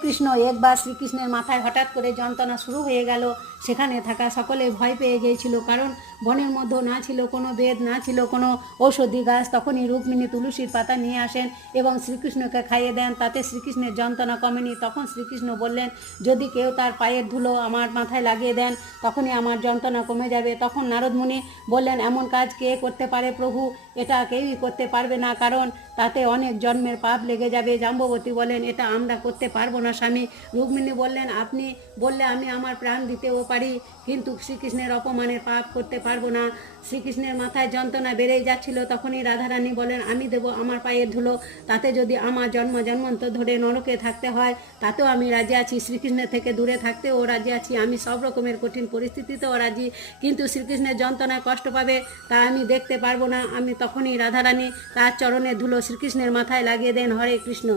কৃষ্ণ একবার শ্রীকৃষ্ণের মাথায় হঠাৎ করে যন্ত্রণা শুরু হয়ে গেল। সেখানে থাকা সকলে ভয় পেয়ে গিয়েছিল, কারণ বনের মধ্যে না ছিল কোনো বেদ, না ছিল কোনো ঔষধি গাছ। তখনই রুক্মিণী তুলসীর পাতা নিয়ে আসেন এবং শ্রীকৃষ্ণকে খাইয়ে দেন, তাতে শ্রীকৃষ্ণের যন্ত্রণা কমেনি। তখন শ্রীকৃষ্ণ বললেন, যদি কেউ তার পায়ের ধুলো আমার মাথায় লাগিয়ে দেন তখনই আমার যন্ত্রণা কমে যাবে। তখন নারদ মুনি বললেন, এমন কাজ কে করতে পারে প্রভু? এটা কেউই করতে পারবে না, কারণ তাতে অনেক জন্মের পাপ লেগে যাবে। জাম্ববতী বলেন, এটা আমরা করতে পারবো না স্বামী। রুক্মিণী বললেন, আপনি বললে আমি আমার প্রাণ দিতেও পারি, কিন্তু শ্রীকৃষ্ণের অপমানের পাপ করতে পারবো না। শ্রীকৃষ্ণের মাথায় যন্ত্রণা বেড়েই যাচ্ছিল। তখনই রাধারানী বলেন, আমি দেবো আমার পায়ের ধুলো, তাতে যদি আমার জন্ম জন্মান্তর ধরে নরকে থাকতে হয় তাতেও আমি রাজি আছি, শ্রীকৃষ্ণের থেকে দূরে থাকতেও রাজি আছি, আমি সব রকমের কঠিন পরিস্থিতিতেও রাজি, কিন্তু শ্রীকৃষ্ণের যন্ত্রণায় কষ্ট পাবে তা আমি দেখতে পারবো না। আমি তখনই রাধারানী তার চরণে ধুলো শ্রীকৃষ্ণের মাথায় লাগিয়ে দেন। হরে কৃষ্ণ।